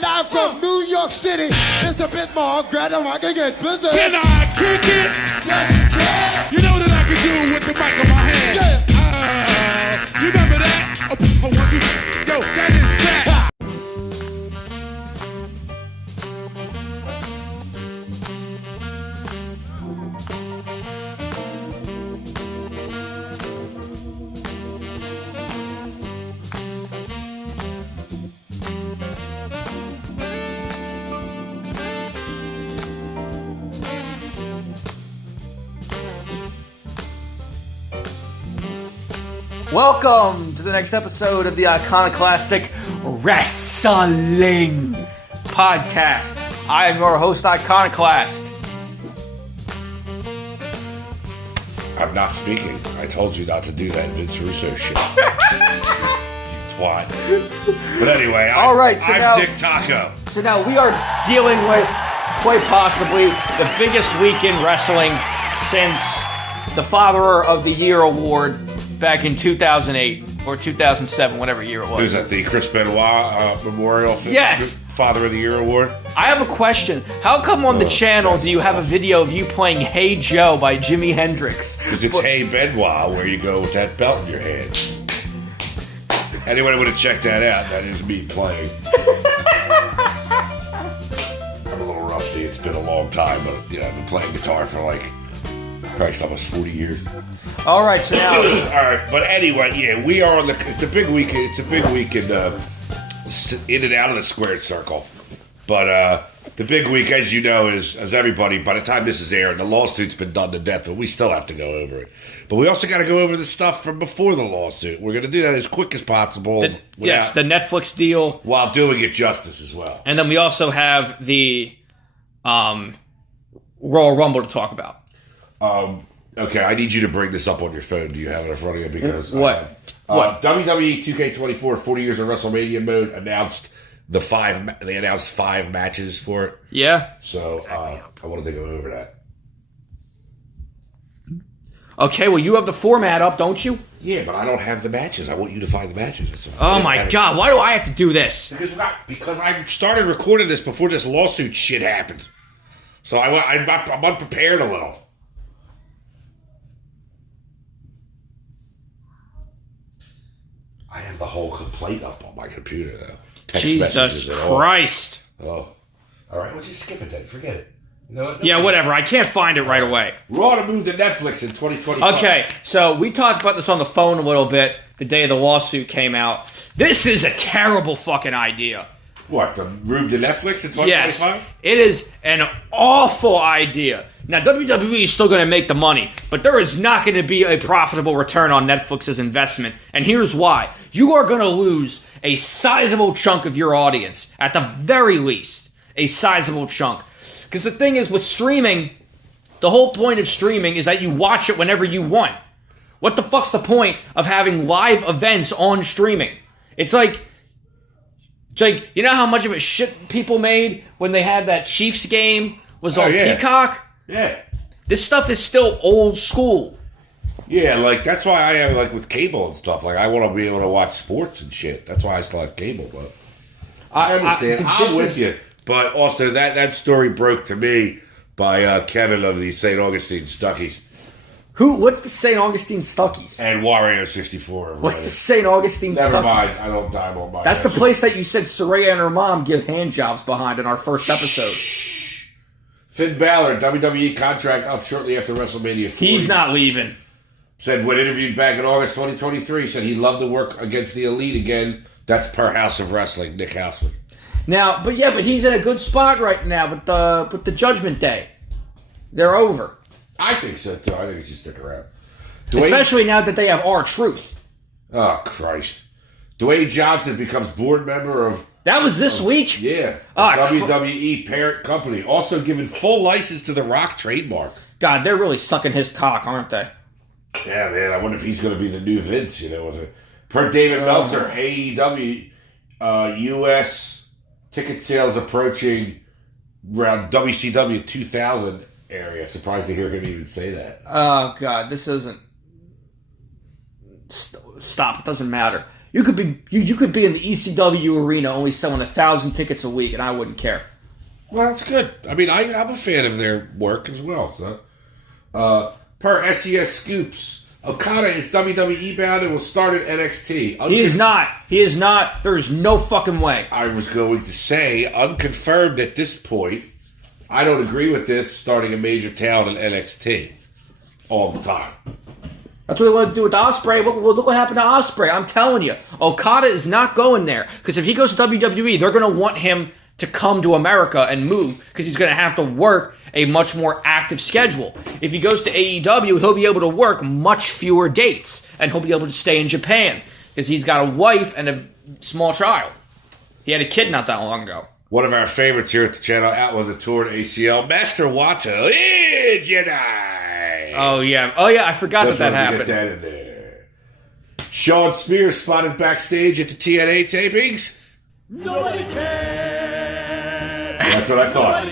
live from New York City. Mr. Bismarck, grab the mic and get busy. Can I kick it? Yes, you can. You know that I can do it with the mic in my hand. Yeah. You remember that? Oh, 1, 2, 3. Yo, that is fat. Welcome to the next episode of the Iconoclastic Wrestling Podcast. I am your host, Iconoclast. I'm not speaking. I told you not to do that Vince Russo shit. You twat. But anyway, All right, so I'm now- Dick Taco. So now we are dealing with quite possibly the biggest week in wrestling since the Father of the Year award back in 2008 or 2007, whatever year it was. Is that the Chris Benoit Memorial Yes. Father of the Year Award? I have a question. How come on the channel do you have a video of you playing Hey Joe by Jimi Hendrix? Because it's Hey Benoit where you go with that belt in your hand. Anyone would have checked that out. That is me playing. I'm a little rusty. It's been a long time, but I've been playing guitar for Christ, almost 40 years. All right, so now... All right, but anyway, yeah, we are on the. It's a big week. It's a big week in and out of the squared circle. But the big week, as you know, is as everybody. By the time this is aired, the lawsuit's been done to death, but we still have to go over it. But we also got to go over the stuff from before the lawsuit. We're going to do that as quick as possible. Yes, the Netflix deal, while doing it justice as well. and then we also have the Royal Rumble to talk about. Okay, I need you to bring this up on your phone. Do you have it in front of you? Because What? What? WWE 2K24 40 Years of WrestleMania mode announced They announced 5 matches for it. Yeah. So I wanted to go over that. Okay. Well, you have the format up, don't you? Yeah, but I don't have the matches. I want you to find the matches. Oh my God! Why do I have to do this? Because I started recording this before this lawsuit shit happened. So I'm unprepared a little. I have the whole complaint up on my computer, though. Text Jesus messages and all. Christ! Oh. All right, well, just skip it then. Forget it. You know what? Yeah, whatever. I can't find it right away. Raw to move to Netflix in 2025. Okay, so we talked about this on the phone a little bit the day the lawsuit came out. This is a terrible fucking idea. What, to move to Netflix in 2025? Yes, it is an awful idea. Now, WWE is still going to make the money, but there is not going to be a profitable return on Netflix's investment. And here's why. You are going to lose a sizable chunk of your audience, at the very least, a sizable chunk. Because the thing is, with streaming, the whole point of streaming is that you watch it whenever you want. What the fuck's the point of having live events on streaming? It's like, you know how much of a shit people made when they had that Chiefs game was on Peacock? Yeah. This stuff is still old school. Yeah, that's why I have, with cable and stuff. I want to be able to watch sports and shit. That's why I still have cable, but I understand. I'm with you. But also, that story broke to me by Kevin of the St. Augustine Stuckies. What's the St. Augustine Stuckies? And Wario 64. What's the St. Augustine Stuckies? Never mind. I don't dive on my That's the place that you said Saraya and her mom give hand jobs behind in our first episode. Shh. Finn Balor, WWE contract up shortly after WrestleMania 40. He's not leaving. Said when interviewed back in August 2023, said he'd love to work against the Elite again. That's per House of Wrestling, Nick Houseman. Now, but he's in a good spot right now with the Judgment Day. They're over. I think so too. I think he should stick around. Especially now that they have R-Truth. Oh Christ! Dwayne Johnson becomes board member of. That was this week? Yeah. WWE parent company, also given full license to the Rock trademark. God, they're really sucking his cock, aren't they? Yeah, man. I wonder if he's going to be the new Vince. Per David Meltzer, AEW U.S. ticket sales approaching around WCW 2000 area. Surprised to hear him even say that. Oh, God, this isn't... Stop, it doesn't matter. You could be in the ECW arena only selling 1,000 tickets a week, and I wouldn't care. Well, that's good. I mean, I'm a fan of their work as well. So, per SES Scoops, Okada is WWE bound and will start at NXT. He is not. He is not. There's no fucking way. I was going to say, unconfirmed at this point, I don't agree with this starting a major talent in NXT all the time. That's what they want to do with Ospreay. Look what happened to Ospreay. I'm telling you. Okada is not going there. Because if he goes to WWE, they're going to want him to come to America and move. Because he's going to have to work a much more active schedule. If he goes to AEW, he'll be able to work much fewer dates. And he'll be able to stay in Japan. Because he's got a wife and a small child. He had a kid not that long ago. One of our favorites here at the channel, out with a torn ACL, Master Wato, Jedi. Oh yeah, I forgot that happened. Get that in there. Sean Spears spotted backstage at the TNA tapings. Nobody cares. That's what I thought.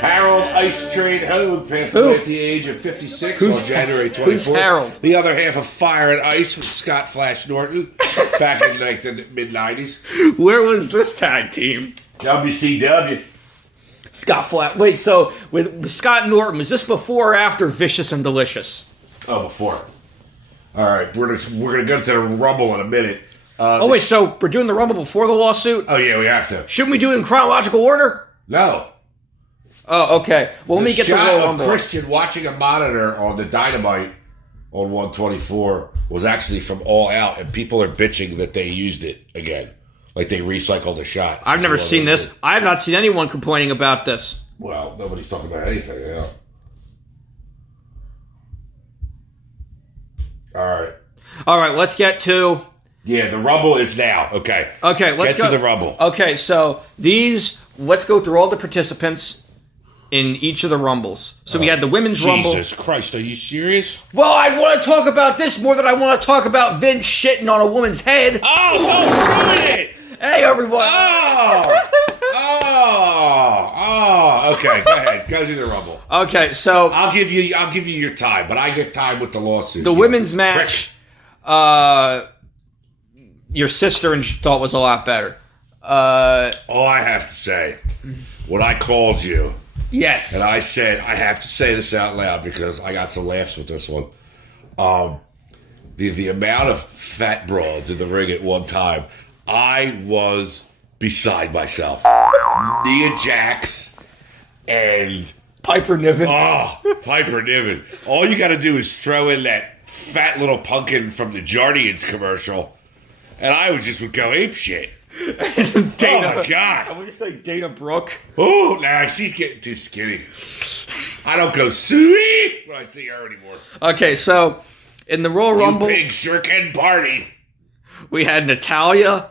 Harold Ice Train Hogue passed away at the age of 56 on January 24th. Who's Harold? The other half of Fire and Ice was Scott Flash Norton back in like the mid-90s. Where was this tag team? WCW. Scott Flat. Wait, so with Scott Norton, was this before or after Vicious and Delicious? Oh, before. All right, we're gonna go to the Rumble in a minute. Wait, so we're doing the Rumble before the lawsuit? Oh yeah, we have to. Shouldn't we do it in chronological order? No. Oh, okay. Well, let me get the Royal shot of Rumble. Christian watching a monitor on the Dynamite on 124 was actually from All Out, and people are bitching that they used it again. Like they recycled the shot. I've never seen this. I have not seen anyone complaining about this. Well, nobody's talking about anything, yeah. All right, let's get to... Yeah, the Rumble is now. Okay. Okay, let's get to the Rumble. Okay, so let's go through all the participants in each of the Rumbles. So we had the Women's Rumble. Jesus Christ, are you serious? Well, I want to talk about this more than I want to talk about Vince shitting on a woman's head. Oh, don't ruin it! Hey, everyone. Okay, go ahead. Go do the Rumble. Okay, so I'll give you your time, but I get time with the lawsuit. the women's match, your sister thought was a lot better. All I have to say, when I called you, Yes. and I said, I have to say this out loud because I got some laughs with this one. The amount of fat broads in the ring at one time, I was beside myself. Nia Jax and Piper Niven. Oh, Piper Niven. All you got to do is throw in that fat little pumpkin from the Jardians commercial, and I would go ape shit. Dana, oh my God. I want to say Dana Brooke. Oh, nah, she's getting too skinny. I don't go sweet when I see her anymore. Okay, so in the Royal Rumble, You big shirkin party. we had Natalya,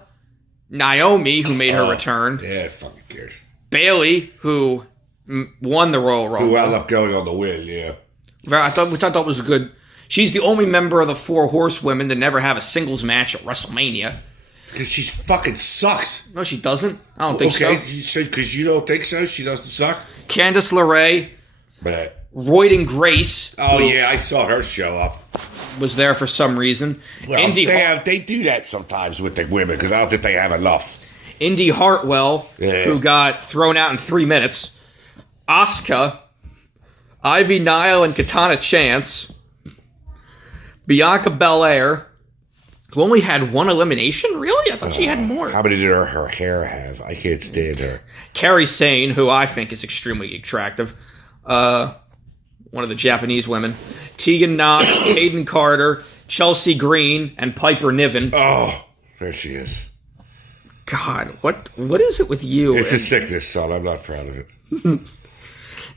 Naomi, who made her return, Yeah, fucking cares. Bailey, who won the Royal Rumble. Who wound up going on the win, yeah. Which I thought was good. She's the only member of the Four Horsewomen to never have a singles match at WrestleMania. Because she fucking sucks. No, she doesn't. I don't think so. Okay, you said because you don't think so? She doesn't suck? Candice LeRae, But, Royden Grace. oh who yeah, I saw her show up. was there for some reason. Well, they do that sometimes with the women because I don't think they have enough. Indy Hartwell, Yeah. who got thrown out in 3 minutes. Asuka, Ivy Nile and Katana Chance. Bianca Belair, who only had one elimination? Really? I thought she had more. How many did her hair have? I can't stand her. Kairi Sane, who I think is extremely attractive. One of the Japanese women. Tegan Knox, Hayden Carter, Chelsea Green, and Piper Niven. Oh, there she is. God, what is it with you? It's a sickness, son. I'm not proud of it.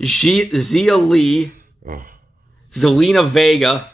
Zia Lee, Zelina Vega,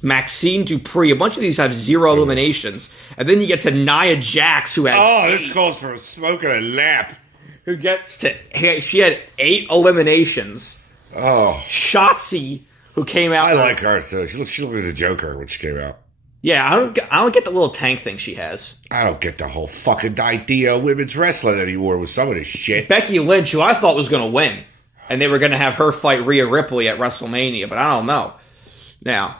Maxine Dupree. A bunch of these have 0 eliminations. And then you get to Nia Jax, who had This calls for smoking a lap. who gets to... She had 8 eliminations. Oh, Shotzi, who came out... I like her, too. She looked like the Joker when she came out. Yeah, I don't get the little tank thing she has. I don't get the whole fucking idea of women's wrestling anymore with some of this shit. Becky Lynch, who I thought was going to win. And they were going to have her fight Rhea Ripley at WrestleMania, but I don't know. Now...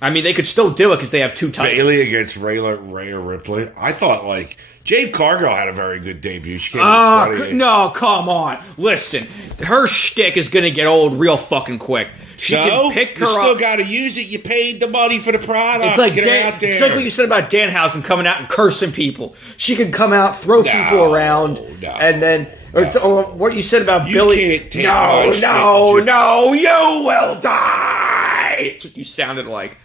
I mean, they could still do it because they have 2 titles. Bailey against Rhea Ripley. I thought, like, Jade Cargill had a very good debut. She came in 28. No, come on. Listen, her shtick is going to get old real fucking quick. She can pick her you still up. got to use it. You paid the money for the product. It's like, Get her out there. it's like what you said about Danhausen coming out and cursing people. She can come out, throw people around, and then... Or what you said about Billy. Can't take my shit. No, you will die. That's what you sounded like.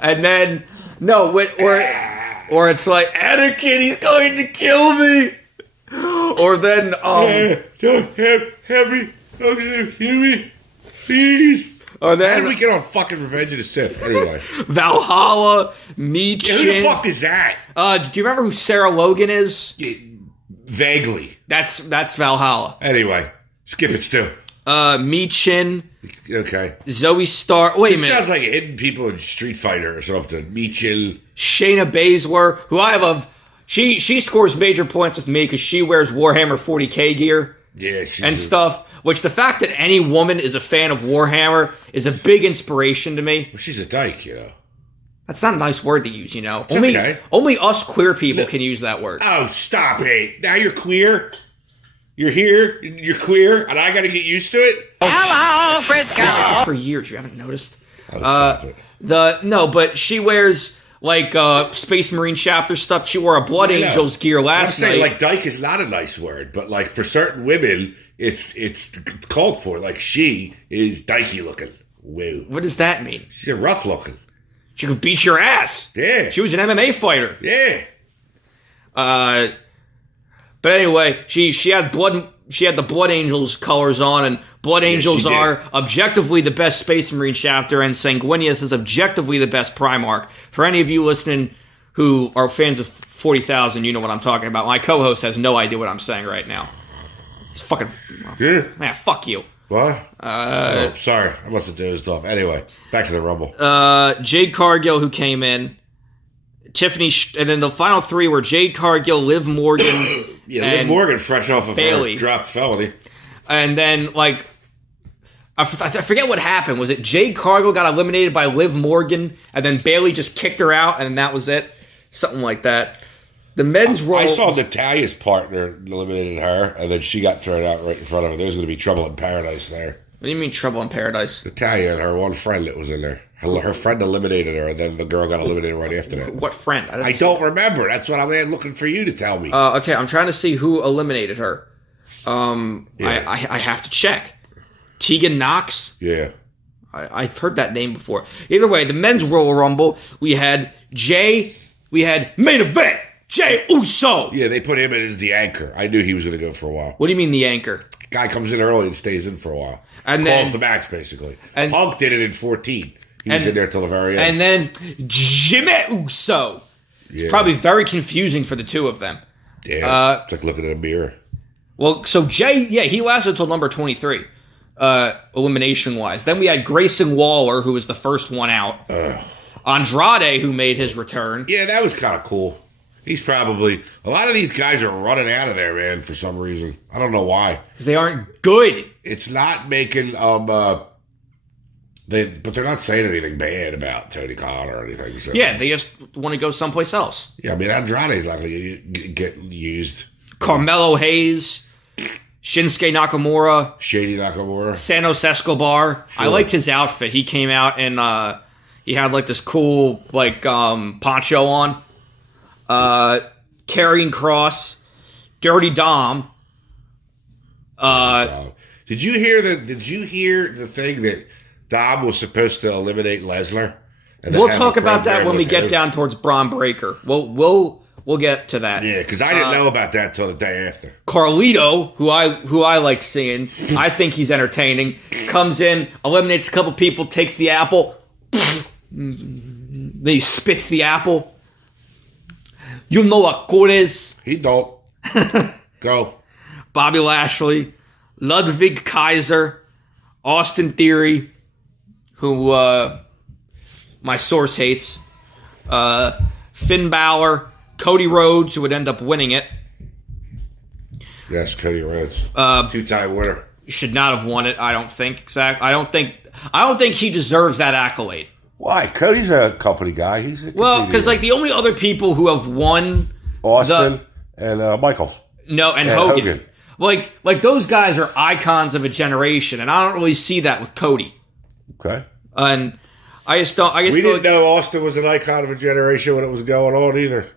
And then, or it's like, Anakin, he's going to kill me. Or then, don't have me. Don't kill me. Please. Or then, how did we get on fucking Revenge of the Sith? Anyway. Valhalla, Michin. Who the fuck is that? Do you remember who Sarah Logan is? Vaguely. That's Valhalla. Anyway, skip it still. Michin. Okay. Zoe Stark. Wait a minute. Sounds like hidden people in Street Fighter or something. Michin. Shayna Baszler, who I have she scores major points with me because she wears Warhammer 40K gear. Yeah, and stuff. Which the fact that any woman is a fan of Warhammer is a big inspiration to me. Well, she's a dyke, you know. That's not a nice word to use, you know. Okay. Only us queer people can use that word. Oh, stop it. Now you're queer? You're here? You're queer? And I got to get used to it? Hello, Frisco. I've been like this for years. You haven't noticed? But she wears like Space Marine chapter stuff. She wore a Blood Angels gear last night. Like dyke is not a nice word, but like for certain women, it's called for. Like she is dykey looking. Woo. What does that mean? She's rough looking. She could beat your ass. Yeah. She was an MMA fighter. Yeah. But anyway, she had the Blood Angels colors on, and Blood Angels are objectively the best Space Marine chapter, and Sanguinius is objectively the best Primarch. For any of you listening who are fans of 40,000, you know what I'm talking about. My co-host has no idea what I'm saying right now. It's fucking... Yeah. Man, fuck you. What? Sorry. I must have dozed off. Anyway, back to the Rumble. Jade Cargill, who came in. Tiffany... and then the final 3 were Jade Cargill, Liv Morgan... Liv Morgan, fresh off of Bailey. her dropped felony. And then, like... I forget what happened. Was it Jade Cargill got eliminated by Liv Morgan, and then Bailey just kicked her out, and that was it? Something like that. The men's role... I saw Natalia's partner eliminated her, and then she got thrown out right in front of her. There was going to be trouble in paradise there. What do you mean trouble in paradise? Natalia and her one friend that was in there. Her friend eliminated her, and then the girl got eliminated right after that. What friend? I don't remember. That's what I'm looking for you to tell me. Okay, I'm trying to see who eliminated her. I have to check. Tegan Knox? Yeah. I've heard that name before. Either way, the men's Royal Rumble, we had main event, Jey Uso. Yeah, they put him in as the anchor. I knew he was going to go for a while. What do you mean the anchor? Guy comes in early and stays in for a while. And calls then, the match, basically. And, Punk did it in 14. He was in there till the very end. And then Jimmy Uso. It's probably very confusing for the two of them. Yeah, it's like looking at a mirror. Well, so Jay, he lasted until number 23, elimination-wise. Then we had Grayson Waller, who was the first one out. Andrade, who made his return. Yeah, that was kind of cool. He's probably... A lot of these guys are running out of there, man, for some reason. I don't know why. They aren't good. It's not making... but they're not saying anything bad about Tony Khan or anything. So. Yeah, they just want to go someplace else. Yeah, I mean, Andrade's not going to get used. Carmelo Hayes, Shinsuke Nakamura, Shady Nakamura, Santos Escobar. Sure. I liked his outfit. He came out and he had like this cool like poncho on. Karrion Kross, Dirty Dom. Did you hear the thing that Dom was supposed to eliminate Lesnar? We'll talk about that when we get down towards Braun Breaker. We'll get to that. Yeah, because I didn't know about that until the day after. Carlito, who I liked seeing, I think he's entertaining. Comes in, eliminates a couple people, takes the apple, then he spits the apple. You know what good is? He don't. Go. Bobby Lashley, Ludwig Kaiser, Austin Theory, who my source hates, Finn Balor, Cody Rhodes, who would end up winning it. Yes, Cody Rhodes, two-time winner. Should not have won it. I don't think. I don't think he deserves that accolade. Why? Cody's a company guy. He's a because like the only other people who have won Austin and Michaels. No, and Hogan. Like those guys are icons of a generation, and I don't really see that with Cody. Okay. And I just don't. We didn't know Austin was an icon of a generation when it was going on either.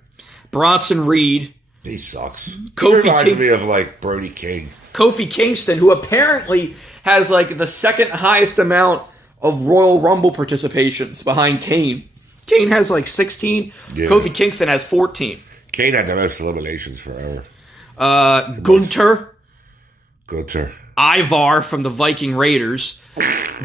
Bronson Reed. He sucks. Kofi He reminds Kingston. me of like Brody King. Kofi Kingston, who apparently has like the second highest amount of Royal Rumble participations behind Kane. Kane has like 16. Yeah. Kofi Kingston has 14. Kane had the most eliminations forever. Gunter. Gunter. Ivar from the Viking Raiders.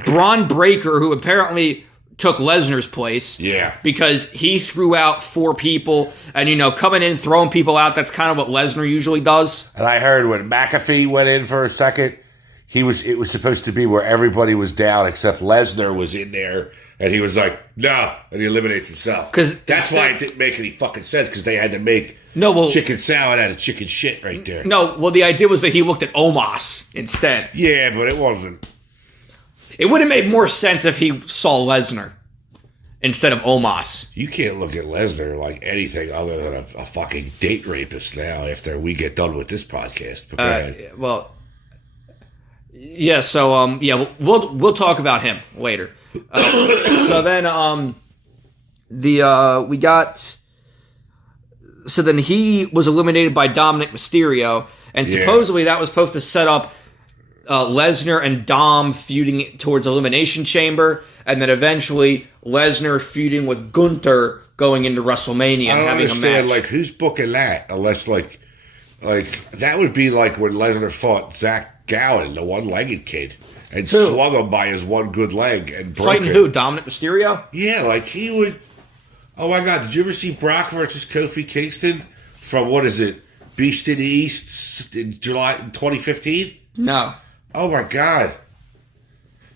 Braun Breaker, who apparently took Lesnar's place. Yeah. Because he threw out 4 people. And, coming in, throwing people out, that's kind of what Lesnar usually does. And I heard when McAfee went in for a second, it was supposed to be where everybody was down except Lesnar was in there. And he was like, no. And he eliminates himself. That's why it didn't make any fucking sense, because they had to make chicken salad out of chicken shit right there. No, well, the idea was that he looked at Omos instead. Yeah, but it wasn't. It would have made more sense if he saw Lesnar instead of Omos. You can't look at Lesnar like anything other than a fucking date rapist now after we get done with this podcast. Well, yeah, so, we'll talk about him later. So then, so then he was eliminated by Dominic Mysterio, and supposedly that was supposed to set up Lesnar and Dom feuding towards Elimination Chamber, and then eventually Lesnar feuding with Gunther going into WrestleMania and having a match. Like, who's booking that? Unless, like that would be like when Lesnar fought Zach Gallen, the one-legged kid, and swung him by his one good leg and broke Fighting it. who? Dominic Mysterio? Yeah, like he would... Oh my God, did you ever see Brock versus Kofi Kingston from, what is it, Beast in the East in July 2015? No. Oh my God.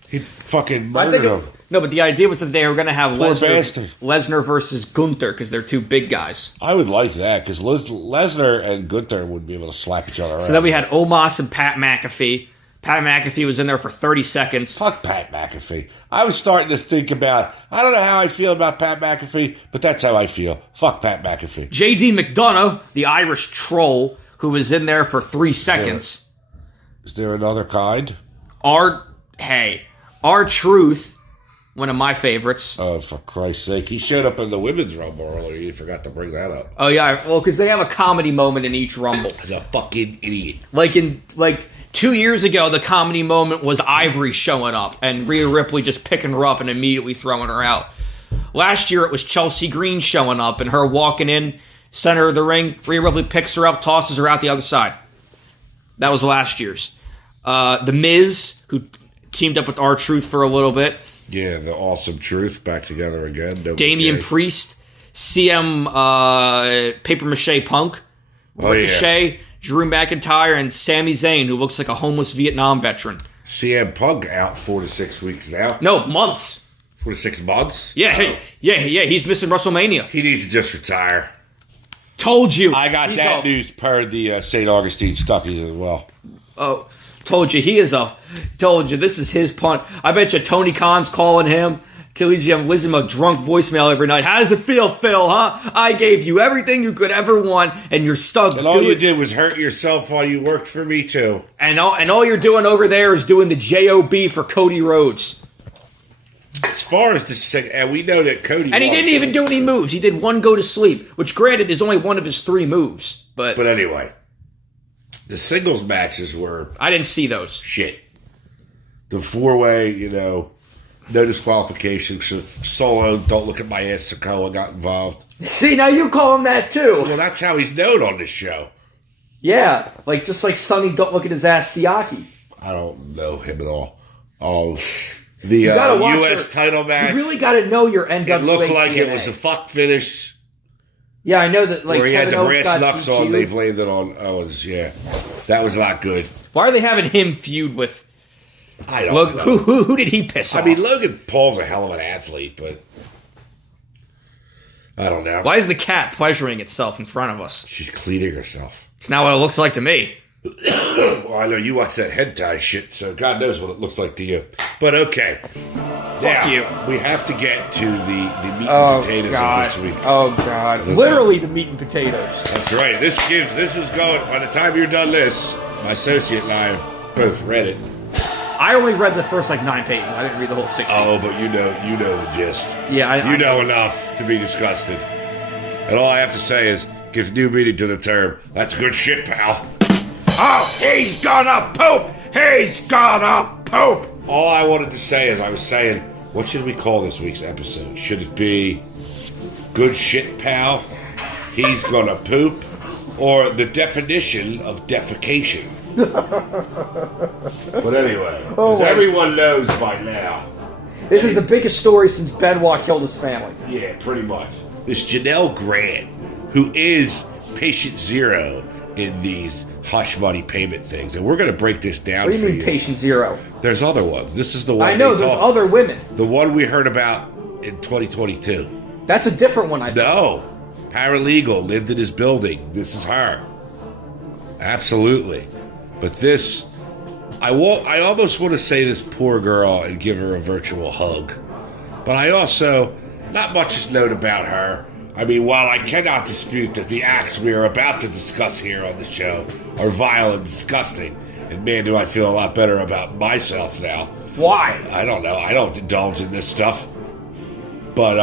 He fucking murdered him. No, but the idea was that they were going to have Lesnar versus Gunther because they're two big guys. I would like that because Lesnar and Gunther would be able to slap each other around. So then we had Omos and Pat McAfee. Pat McAfee was in there for 30 seconds. Fuck Pat McAfee. I was starting to think about, I don't know how I feel about Pat McAfee, but that's how I feel. Fuck Pat McAfee. JD McDonough, the Irish troll, who was in there for 3 seconds. Is there another kind? R-Truth, one of my favorites. Oh, for Christ's sake. He showed up in the women's rumble earlier. You forgot to bring that up. Oh, yeah. Well, because they have a comedy moment in each rumble. He's a fucking idiot. Like 2 years ago, the comedy moment was Ivory showing up and Rhea Ripley just picking her up and immediately throwing her out. Last year, it was Chelsea Green showing up and her walking in, center of the ring. Rhea Ripley picks her up, tosses her out the other side. That was last year's. The Miz, who teamed up with R-Truth for a little bit. Yeah, the Awesome Truth back together again. Damian Priest, CM Paper Mache Punk, Ricochet, Drew McIntyre, and Sami Zayn, who looks like a homeless Vietnam veteran. CM Punk out 4 to 6 weeks now. No, months. 4 to 6 months? Yeah, he's missing WrestleMania. He needs to just retire. Told you. I got that news per the St. Augustine Stuckies as well. Oh, told you. Told you. This is his punt. I bet you Tony Khan's calling him. Leaves him a drunk voicemail every night. How does it feel, Phil, huh? I gave you everything you could ever want, and you're stuck. And all you did was hurt yourself while you worked for me, too. And all you're doing over there is doing the J.O.B. for Cody Rhodes. As far as this, and we know that Cody... And he didn't even do any moves. He did one go to sleep, which, granted, is only one of his 3 moves. But anyway, the singles matches were... I didn't see those. Shit. The 4-way, no disqualification. Solo, don't look at my ass, Sikoa got involved. See, now you call him that, too. Well, that's how he's known on this show. Yeah, just like Sonny, don't look at his ass, Siaki. I don't know him at all. The U.S. title match. You really got to know your NWA. It looked like TNA. It was a fuck finish. Yeah, I know that. Like where he Kevin had the Owens brass got knucks DQ'd. on, they blamed it on Owens. Yeah, that was not good. Why are they having him feud with? I don't know. Who did he piss off? I mean, Logan Paul's a hell of an athlete, but I don't know. Why is the cat pleasuring itself in front of us? She's cleaning herself. It's not what it looks like to me. Well, I know you watch that hentai shit, so God knows what it looks like to you. But okay. Fuck Now, you. we have to get to the meat Oh, and potatoes God. of this week. Oh, God. Literally the meat and potatoes. That's right. This is going. By the time you're done this, my associate and I have both read it. I only read the first, 9 pages. I didn't read the whole 60. Oh, but you know the gist. Yeah, You know enough to be disgusted. And all I have to say is, gives new meaning to the term. That's good shit, pal. Oh, he's gonna poop! He's gonna poop! All I wanted to say is, I was saying, what should we call this week's episode? Should it be good shit, pal? He's gonna poop? Or the definition of defecation? But anyway, as everyone knows by now. This is the biggest story since Benoit killed his family. Yeah, pretty much. This Janelle Grant, who is patient zero in these hush money payment things. And we're going to break this down What do for you mean, patient zero? There's other ones. This is the one I know, there's other women. The one we heard about in 2022. That's a different one, I think. No. Paralegal, lived in his building. This is her. Absolutely. But this, I almost want to say this poor girl and give her a virtual hug. But I also, not much is known about her. I mean, while I cannot dispute that the acts we are about to discuss here on the show are vile and disgusting, and man, do I feel a lot better about myself now. Why? I don't know. I don't indulge in this stuff. But,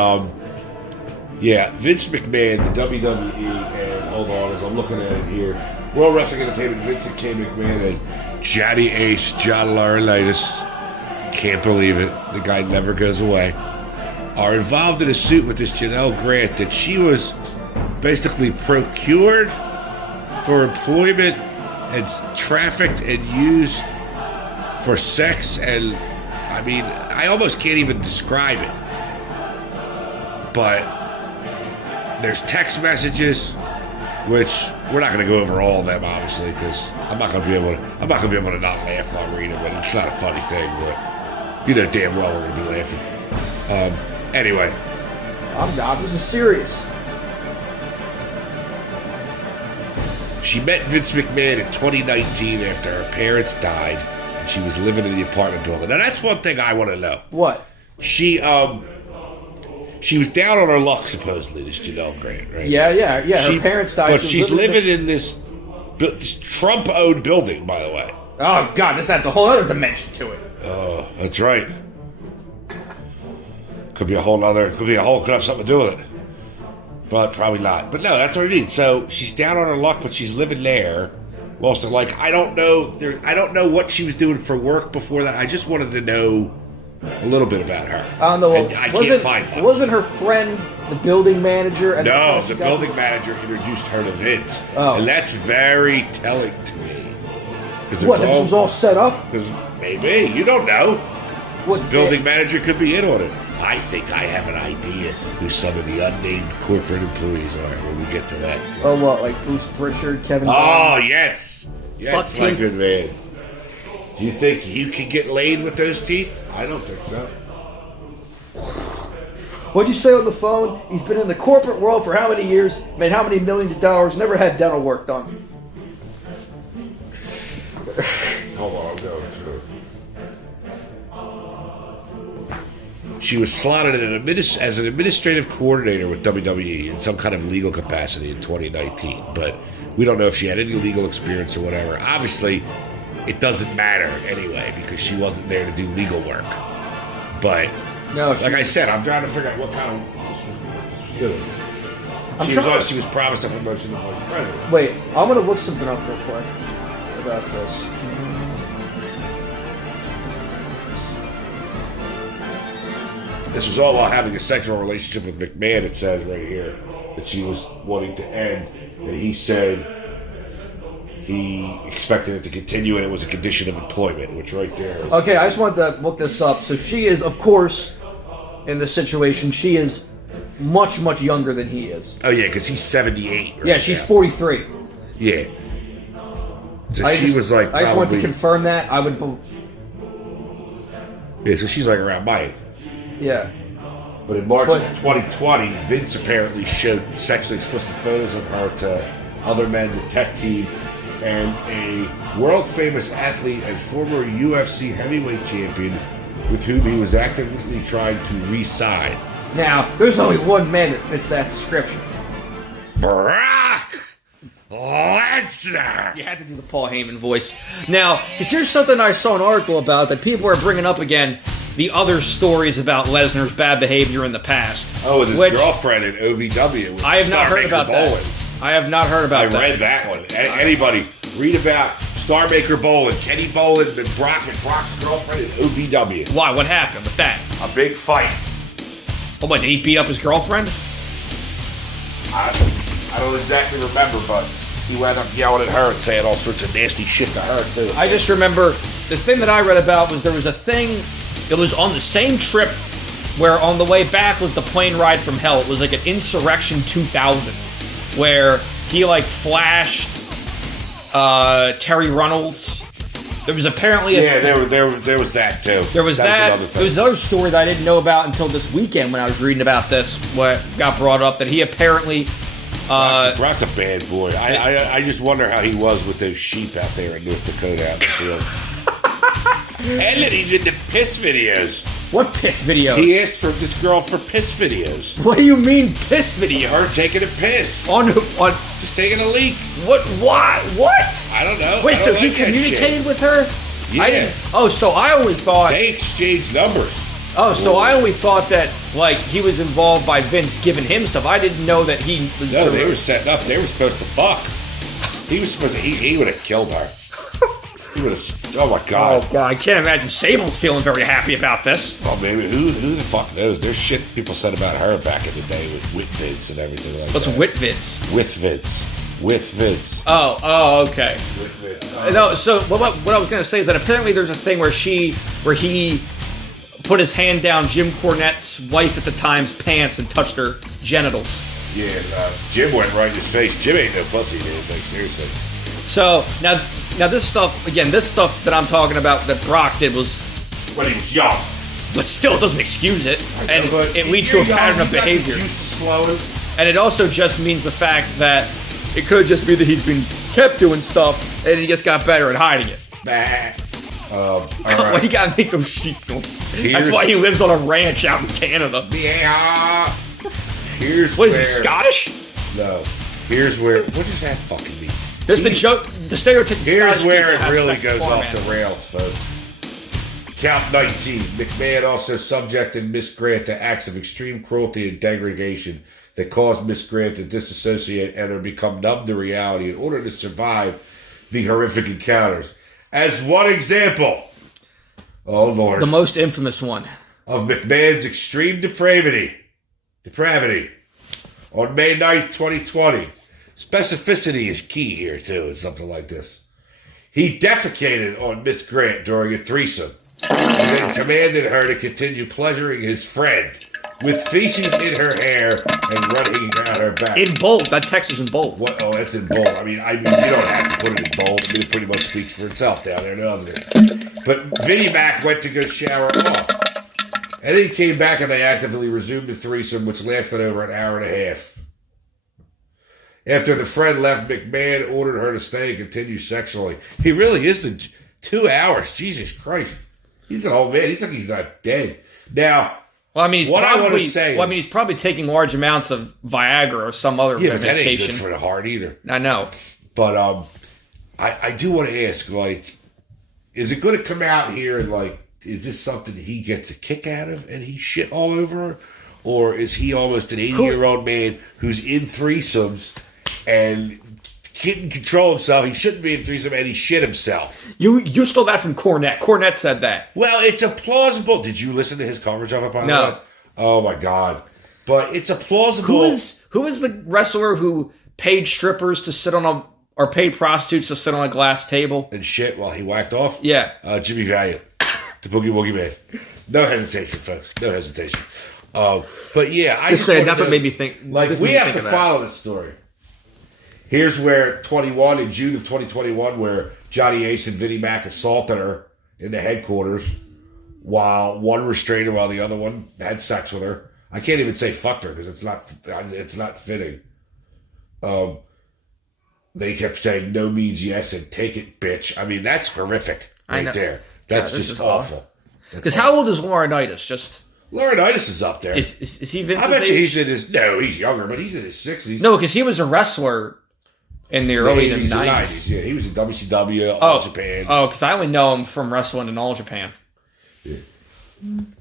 yeah, Vince McMahon, the WWE, and hold on, as I'm looking at it here, World Wrestling Entertainment, Vincent K. McMahon, and Johnny Ace, John Laurinaitis, can't believe it, the guy never goes away, are involved in a suit with this Janelle Grant that she was basically procured for employment and trafficked and used for sex, and I mean, I almost can't even describe it. But there's text messages, which we're not going to go over all of them, obviously, because I'm not going to be able to not laugh while reading it. But it's not a funny thing, but you know damn well we're going to be laughing. Anyway, I'm not. This is serious. she met Vince McMahon in 2019 after her parents died, and she was living in the apartment building. Now that's one thing I want to know. What? She was down on her luck, supposedly, this Janelle Grant, right? Yeah. Her parents died. But she's living in this Trump-owned building, by the way. Oh, God, this adds a whole other dimension to it. Oh, that's right. Could have something to do with it. But probably not. But no, that's what I mean. So she's down on her luck, but she's living there. Well, so I don't know what she was doing for work before that. I just wanted to know a little bit about her. I don't know. And I can't find much. Wasn't her friend the building manager? And No, the building manager introduced her to Vince. Oh. And that's very telling to me. This was all set up? Because maybe. You don't know. What, This building manager could be in on it. I think I have an idea who some of the unnamed corporate employees are when we get to that. Oh, what? Like Bruce Pritchard, Kevin Oh, Dunn? yes. Yes, Buck my teeth. good man. Do you think you can get laid with those teeth? I don't think so. What'd you say on the phone? He's been in the corporate world for how many years, made how many millions of dollars, never had dental work done. Hold on, I'm going through. She was slotted as an administrative coordinator with WWE in some kind of legal capacity in 2019, but we don't know if she had any legal experience or whatever. Obviously, it doesn't matter anyway because she wasn't there to do legal work. But No, like I said, I'm trying to figure out what kind of work this was doing. She was promised a promotion to vice president. Wait, I'm gonna look something up real quick about this. This was all while having a sexual relationship with McMahon, it says right here, that she was wanting to end. And he said he expected it to continue and it was a condition of employment, which right there is... Okay, I just wanted to look this up. So she is, of course, in this situation, she is much, much younger than he is. Oh, yeah, because he's 78 right Yeah, she's now. 43. Yeah. So I she just, was like I just wanted to probably... confirm that. I would... Yeah, so she's like around my age. Yeah. But in March 2020, Vince apparently showed sexually explicit photos of her to other men, the tech team, and a world-famous athlete and former UFC heavyweight champion with whom he was actively trying to re-sign. Now, there's only one man that fits that description. Brock Lesnar! You had to do the Paul Heyman voice. Now, because here's something I saw an article about that people are bringing up again, the other stories about Lesnar's bad behavior in the past. Oh, with his girlfriend at OVW. I have not heard about that. I have not heard about that. I read that one. Anybody, read about Star Maker Bolin, Kenny Bolin, and Brock's girlfriend at OVW. Why? What happened with that? A big fight. Oh, what, did he beat up his girlfriend? I don't exactly remember, but he wound up yelling at her and saying all sorts of nasty shit to her, too. I just remember the thing that I read about was there was a thing, it was on the same trip where on the way back was the plane ride from hell. It was like an Insurrection 2000 where he like flashed Terry Runnels. There was apparently there was that too. There was that. There was another story that I didn't know about until this weekend when I was reading about this. What got brought up that he apparently. Brock's a bad boy. I just wonder how he was with those sheep out there in North Dakota out in the field. And then he's into piss videos. What piss videos? He asked for this girl for piss videos. What do you mean piss videos? Her taking a piss. On just taking a leak. What? Why? What? I don't know. Wait, so he communicated with her? Yeah. So I only thought they exchanged numbers. Oh, so I only thought that like he was involved by Vince giving him stuff. I didn't know that he was. No, they were setting up. They were supposed to fuck. He was supposed to. He would have killed her. He would have. Oh my god. Oh god, I can't imagine Sable's feeling very happy about this. Well, maybe who the fuck knows? There's shit people said about her back in the day with Whitvids and everything like What's that. What's Whitvids? With Vince. Oh, okay. With Vince. No, so what I was gonna say is that apparently there's a thing where he put his hand down Jim Cornette's wife at the time's pants and touched her genitals. Yeah, Jim went right in his face. Jim ain't no pussy, man. Like, seriously. So now this stuff that I'm talking about that Brock did was when he was young, but still it doesn't excuse it, and it leads to a pattern of behavior. And it also just means the fact that it could just be that he's been kept doing stuff and he just got better at hiding it. All right. Well, you gotta make those sheep noise. That's why he lives on a ranch out in Canada. Yeah. What is he, Scottish? No. Here's where. What does that fucking mean? This the joke. The stereotype. Here's Scottish where it have really sex goes farm off animals. the rails, folks. Count 19. McMahon also subjected Miss Grant to acts of extreme cruelty and degradation that caused Miss Grant to disassociate and or become numb to reality in order to survive the horrific encounters. As one example, oh Lord, The most infamous one. of McMahon's extreme depravity, on May 9th, 2020. Specificity is key here, too, in something like this. He defecated on Miss Grant during a threesome, and then commanded her to continue pleasuring his friend with feces in her hair and running down her back. In bold. That text is in bold. What? Oh, that's in bold. I mean, you don't have to put it in bold. I mean, it pretty much speaks for itself down there, doesn't it? But Vinnie Mac went to go shower off. And then he came back and they actively resumed the threesome, which lasted over an hour and a half. After the friend left, McMahon ordered her to stay and continue sexually. He really is the 2 hours. Jesus Christ. He's an old man. He's like he's not dead. Now, Well, I mean, he's is, probably taking large amounts of Viagra or some other yeah, but that ain't medication. good for the heart either. I know. But I do want to ask, like, is it going to come out here and, like, is this something he gets a kick out of and he shit all over her? Or is he almost an 80-year-old man who's in threesomes and couldn't control himself? He shouldn't be in threesome and he shit himself. You stole that from Cornette. Cornette said that. Well, it's a plausible... Did you listen to his coverage of it, by the No. way? Oh, my God. But it's a plausible... Who is the wrestler who paid strippers to sit on a... or paid prostitutes to sit on a glass table? And shit while he whacked off? Yeah. Jimmy Valiant. The Boogie Woogie Man. No hesitation, folks. No hesitation. But yeah, I just saying, that's what made me think. Like, we have to follow this story. Here's where in June of 2021, where Johnny Ace and Vinnie Mac assaulted her in the headquarters while one restrained her while the other one had sex with her. I can't even say fucked her because it's not fitting. They kept saying no means yes and take it, bitch. I mean, that's horrific right there. That's just awful. Because how old is Laurinaitis? Just Laurinaitis is up there. is he Vince's I bet you age? he's in his... No, he's younger, but he's in his 60s. No, because he was a wrestler in the early 80s and 90s. Yeah, he was in WCW, All Japan. Oh, because I only know him from wrestling in All Japan. Yeah.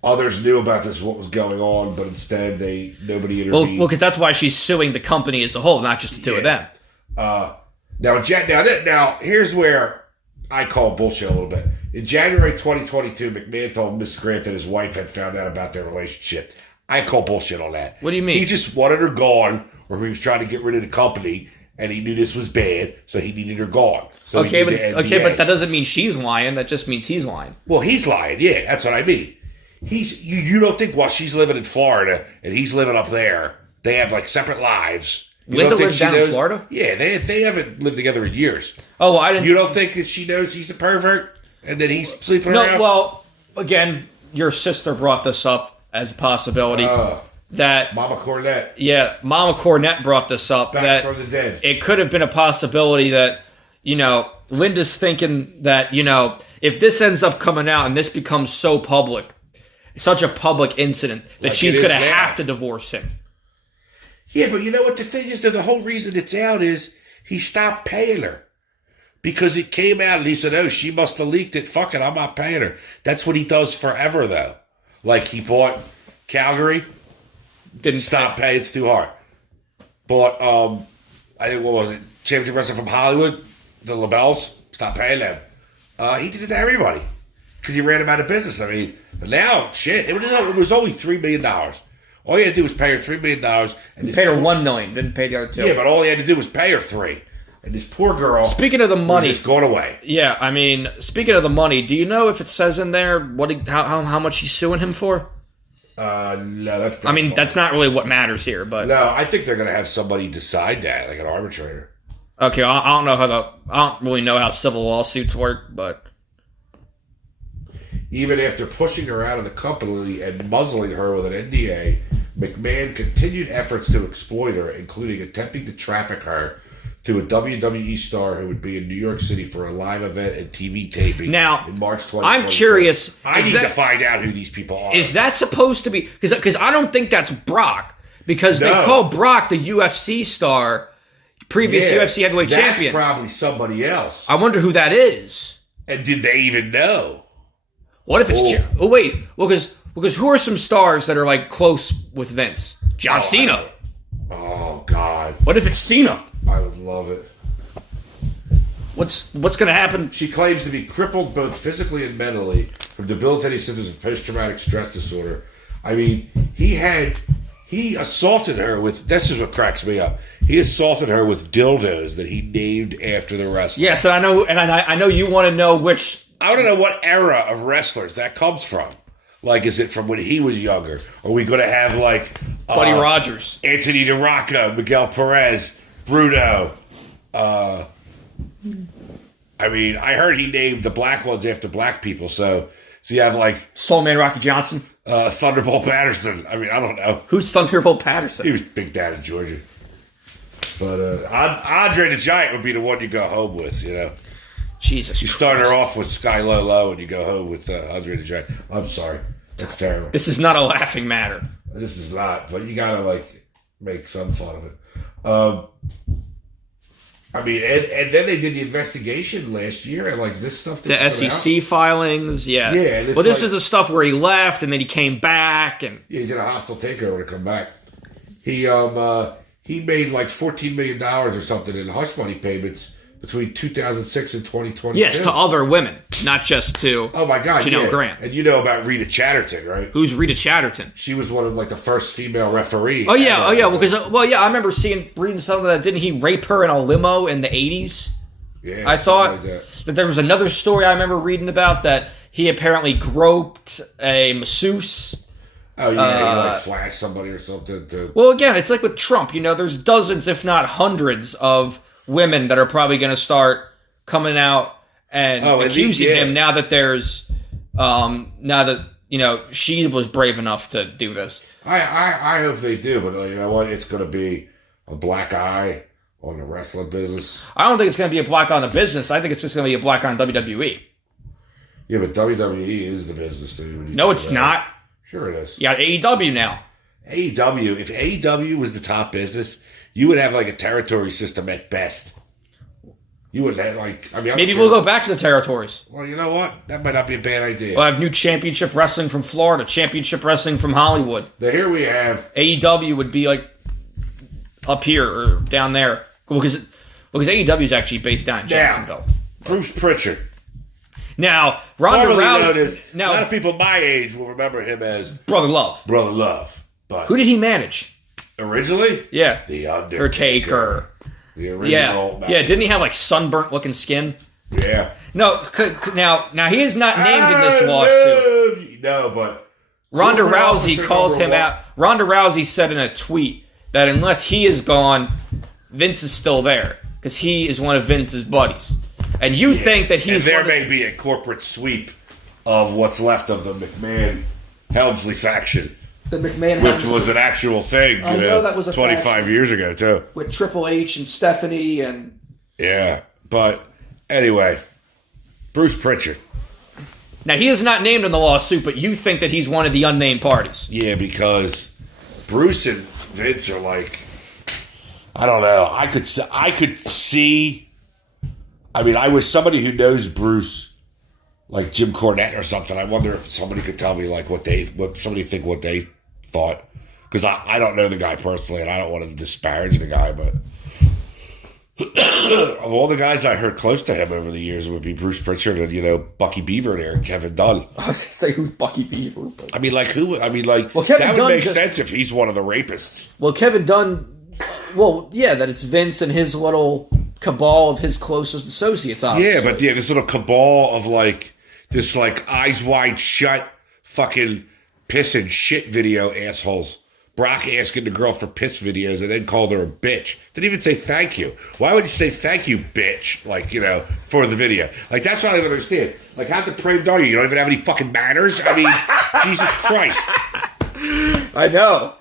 Others knew about this, what was going on, but instead nobody intervened. Well, because that's why she's suing the company as a whole, not just the two of them. Now, here's where I call bullshit a little bit. In January 2022, McMahon told Miss Grant that his wife had found out about their relationship. I call bullshit on that. What do you mean? He just wanted her gone, or he was trying to get rid of the company, and he knew this was bad, so he needed her gone. So but that doesn't mean she's lying. That just means he's lying. Well, he's lying. Yeah, that's what I mean. You don't think while she's living in Florida and he's living up there, they have like separate lives. Linda lives down in Florida? Yeah, they haven't lived together in years. Oh, well, I didn't. You don't think that she knows he's a pervert and that he's sleeping around? Well, again, your sister brought this up as a possibility. That Mama Cornette. Yeah, Mama Cornette brought this up. Back from the dead. It could have been a possibility that, Linda's thinking that, if this ends up coming out and this becomes so public, such a public incident, that Like she's going to have to divorce him. Yeah, but you know what the thing is? That the whole reason it's out is he stopped paying her. Because it came out and he said, oh, she must have leaked it. Fuck it, I'm not paying her. That's what he does forever, though. Like he bought Calgary. Didn't stop paying. It's too hard. Bought, I think, what was it? Championship wrestler from Hollywood. The LaBelles. Stop paying them. He did it to everybody. Because he ran him out of business. I mean, but now, shit. It was only $3 million. All he had to do was pay her $3 million. And he paid her $1 million. Didn't pay the other two. Yeah, but all he had to do was pay her $3 million. And this poor girl. Speaking of the money, just gone away. Yeah, I mean, speaking of the money, do you know if it says in there how much he's suing him for? No, that's not really what matters here, but no, I think they're going to have somebody decide that, like an arbitrator. Okay, I don't know I don't really know how civil lawsuits work, but even after pushing her out of the company and muzzling her with an NDA, McMahon continued efforts to exploit her, including attempting to traffic her to a WWE star who would be in New York City for a live event and TV taping now, in March 2020. I'm curious. I need to find out who these people are. Is that supposed to be... Because I don't think that's Brock. Because they call Brock the UFC star, previous UFC heavyweight champion. That's probably somebody else. I wonder who that is. And did they even know? What if it's... wait. Well, because who are some stars that are like close with Vince? John Cena. Oh, God. What if it's Cena? I would love it. What's going to happen? She claims to be crippled both physically and mentally from debilitating symptoms of post-traumatic stress disorder. I mean, he assaulted her with... This is what cracks me up. He assaulted her with dildos that he named after the wrestler. Yes, I know you want to know which... I want to know what era of wrestlers that comes from. Like, is it from when he was younger? Are we going to have, like... Buddy Rogers. Anthony DeRocca, Miguel Perez, Bruno. I mean, I heard he named the black ones after black people, so you have, like... Soul Man Rocky Johnson. Thunderbolt Patterson. I mean, I don't know. Who's Thunderbolt Patterson? He was Big Dad in Georgia. But Andre the Giant would be the one you go home with, you know. Jesus You start her off with Sky Low and you go home with Andre the Giant. I'm sorry. That's terrible. This is not a laughing matter. This is not, but you gotta, like, make some fun of it. I mean, and then they did the investigation last year, and, like, this stuff didn't the SEC filings, yeah. Yeah. Well, this is the stuff where he left, and then he came back, and... Yeah, he did a hostile takeover to come back. He made, like, $14 million or something in hush money payments between 2006 and 2022. Yes, to other women, not just to Janelle Grant. And you know about Rita Chatterton, right? Who's Rita Chatterton? She was one of, like, the first female referees. Oh, yeah. I remember reading something that didn't he rape her in a limo in the 80s? Yeah. I thought like that there was another story I remember reading about that he apparently groped a masseuse. Oh, yeah, he, like, flashed somebody or something. Well, again, it's like with Trump. You know, there's dozens, if not hundreds, of women that are probably going to start coming out and accusing him now that there's now that she was brave enough to do this. I hope they do, but you know what? It's going to be a black eye on the wrestling business. I don't think it's going to be a black eye on the business. I think it's just going to be a black eye on WWE. Yeah, but WWE is the business, dude. No, it's not. Sure it is. You got AEW now. AEW, if AEW was the top business, you would have like a territory system at best. You would have like, I mean, Maybe we'll go back to the territories. Well, you know what? That might not be a bad idea. We'll have new championship wrestling from Florida, championship wrestling from Hollywood. Now here we have AEW would be like up here or down there. Because AEW is actually based down in Jacksonville. Bruce Pritchard. Now, Ronda Rousey. A lot of people my age will remember him as Brother Love. Brother Love. But who did he manage? Originally? Yeah. The Undertaker. The original. Yeah, didn't he have like sunburnt looking skin? Yeah. No, now he is not named in this lawsuit. No, but Ronda Rousey calls him out. Ronda Rousey said in a tweet that unless he is gone, Vince is still there because he is one of Vince's buddies. And you think that he's... And there may be a corporate sweep of what's left of the McMahon-Helmsley faction. The McMahon Which was an actual thing, I know that was a 25 faction. years ago, too. With Triple H and Stephanie and... Yeah, but anyway, Bruce Pritchard. Now, he is not named in the lawsuit, but you think that he's one of the unnamed parties. Yeah, because Bruce and Vince are like... I don't know. I could see... I mean, I was somebody who knows Bruce, like Jim Cornette or something. I wonder if somebody could tell me like what they thought, because I don't know the guy personally, and I don't want to disparage the guy. But of all the guys I heard close to him over the years, it would be Bruce Pritchard and Bucky Beaver there and Kevin Dunn. I was going to say who's Bucky Beaver. But... I mean, like who? I mean, like well, Kevin that would Dunn make sense if he's one of the rapists. Well, Kevin Dunn. Well, yeah, that it's Vince and his little cabal of his closest associates, obviously. Yeah, but this little cabal of this eyes wide shut fucking piss and shit video assholes. Brock asking the girl for piss videos and then called her a bitch. Didn't even say thank you. Why would you say thank you, bitch? For the video. Like, that's what I don't understand. Like, how depraved are you? You don't even have any fucking manners? I mean, Jesus Christ. I know.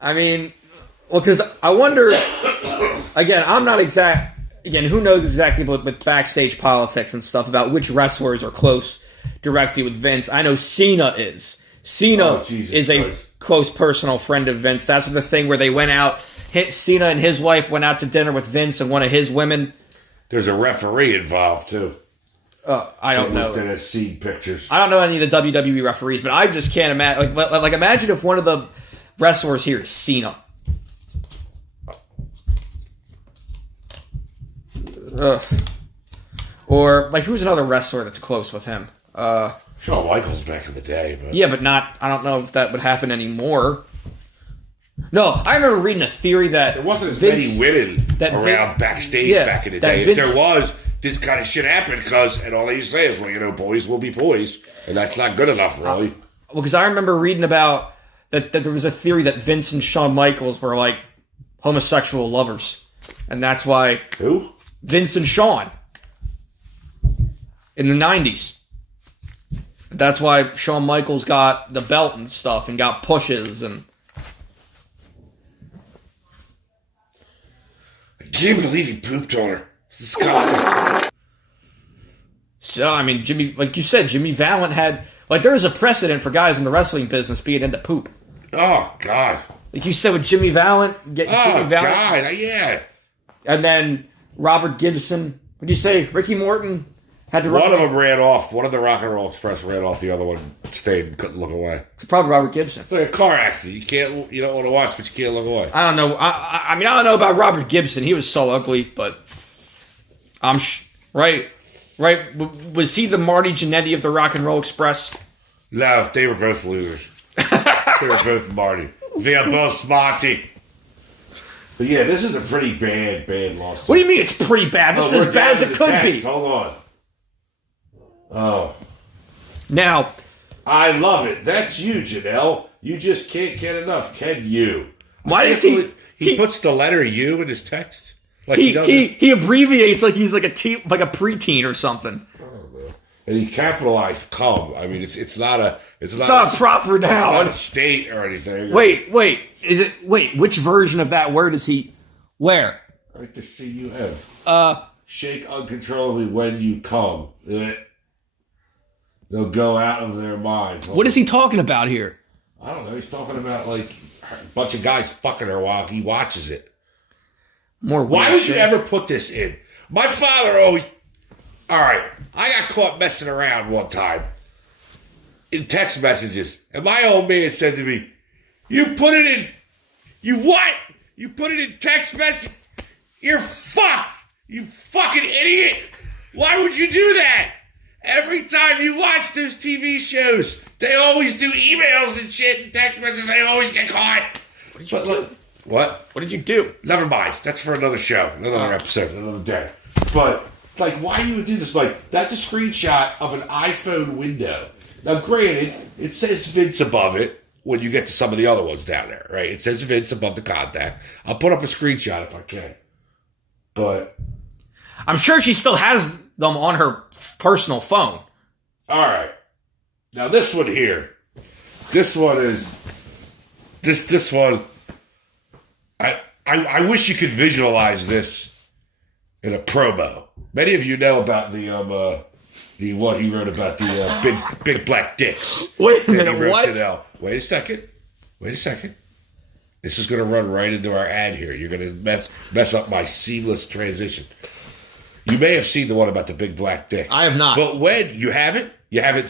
I mean... Well, because I wonder, again, I'm not exact, again, who knows exactly with backstage politics and stuff about which wrestlers are close directly with Vince. I know Cena is. Cena is a close personal friend of Vince. That's the thing where they went out, Cena and his wife went out to dinner with Vince and one of his women. There's a referee involved, too. I don't know. That has seen pictures. I don't know any of the WWE referees, but I just can't imagine. Like imagine if one of the wrestlers here is Cena. Or who's another wrestler that's close with him? Shawn Michaels back in the day, but yeah, but not. I don't know if that would happen anymore. No, I remember reading a theory that there wasn't as many women around backstage back in the day. If there was, this kind of shit happened and all they say is, boys will be boys, and that's not good enough, really. Well, because I remember reading about that there was a theory that Vince and Shawn Michaels were like homosexual lovers, and that's why who. Vince and Shawn in the 90s. That's why Shawn Michaels got the belt and stuff and got pushes and... I can't believe he pooped on her. It's disgusting. So, I mean, like you said, Jimmy Valiant had... there is a precedent for guys in the wrestling business being into poop. Oh, God. Like you said with Jimmy Valiant. Jimmy Valiant. God, yeah. And then... Robert Gibson. What'd you say? Ricky Morton had to run. One of them ran off. One of the Rock and Roll Express ran off. The other one stayed and couldn't look away. It's probably Robert Gibson. It's like a car accident. You don't want to watch, but you can't look away. I don't know. I mean, I don't know about Robert Gibson. He was so ugly, but right. Was he the Marty Jannetty of the Rock and Roll Express? No, they were both losers. They were both Marty. They are both smarty. But yeah, this is a pretty bad lawsuit. What do you mean it's pretty bad? This is as bad as it could be. Hold on. Oh. Now. I love it. That's you, Janelle. You just can't get enough, can you? Why does he... He puts the letter U in his text? Like he abbreviates like he's like a preteen or something. I don't know. And he capitalized cum. I mean, it's not not a proper noun. It's not a state or anything. Wait. Which version of that word is he? Where? Right to C-U-M. Shake uncontrollably when you come. they'll go out of their minds. What is he talking about here? I don't know. He's talking about like a bunch of guys fucking her while he watches it. Why would you ever put this in? My father always. All right, I got caught messing around one time in text messages, and my old man said to me, "You put it in. You what? You put it in text message? You're fucked. You fucking idiot. Why would you do that? Every time you watch those TV shows, they always do emails and shit and text messages. They always get caught." What did you do? What? What did you do? Never mind. That's for another show, another episode, another day. But, like, why you would do this? Like, that's a screenshot of an iPhone window. Now, granted, it says Vince above it when you get to some of the other ones down there, right? It says Vince above the contact. I'll put up a screenshot if I can. But I'm sure she still has them on her personal phone. all right. Now this one here. This one is this one. I wish you could visualize this in a promo. Many of you know about the what he wrote about the big black dicks. Wait a that he minute, wrote what? to Nell. Wait a second. This is going to run right into our ad here. You're going to mess up my seamless transition. You may have seen the one about the big black dicks. I have not. But when you haven't